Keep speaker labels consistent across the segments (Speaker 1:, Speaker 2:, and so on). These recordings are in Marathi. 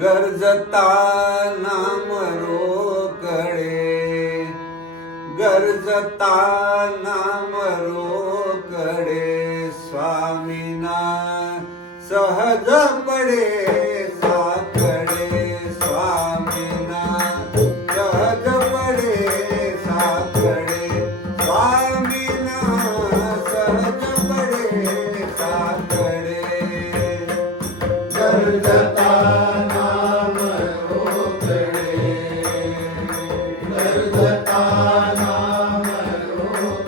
Speaker 1: गरजता नाम रोकडे गरजता नाम रोकडे स्वामीना सहज पडे.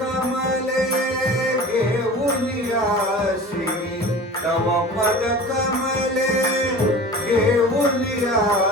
Speaker 1: कमले घेऊन याशी. तव पद कमले घेऊन या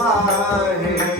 Speaker 1: पाए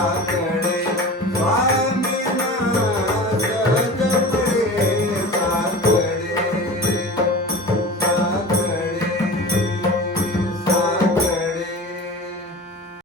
Speaker 1: Bye.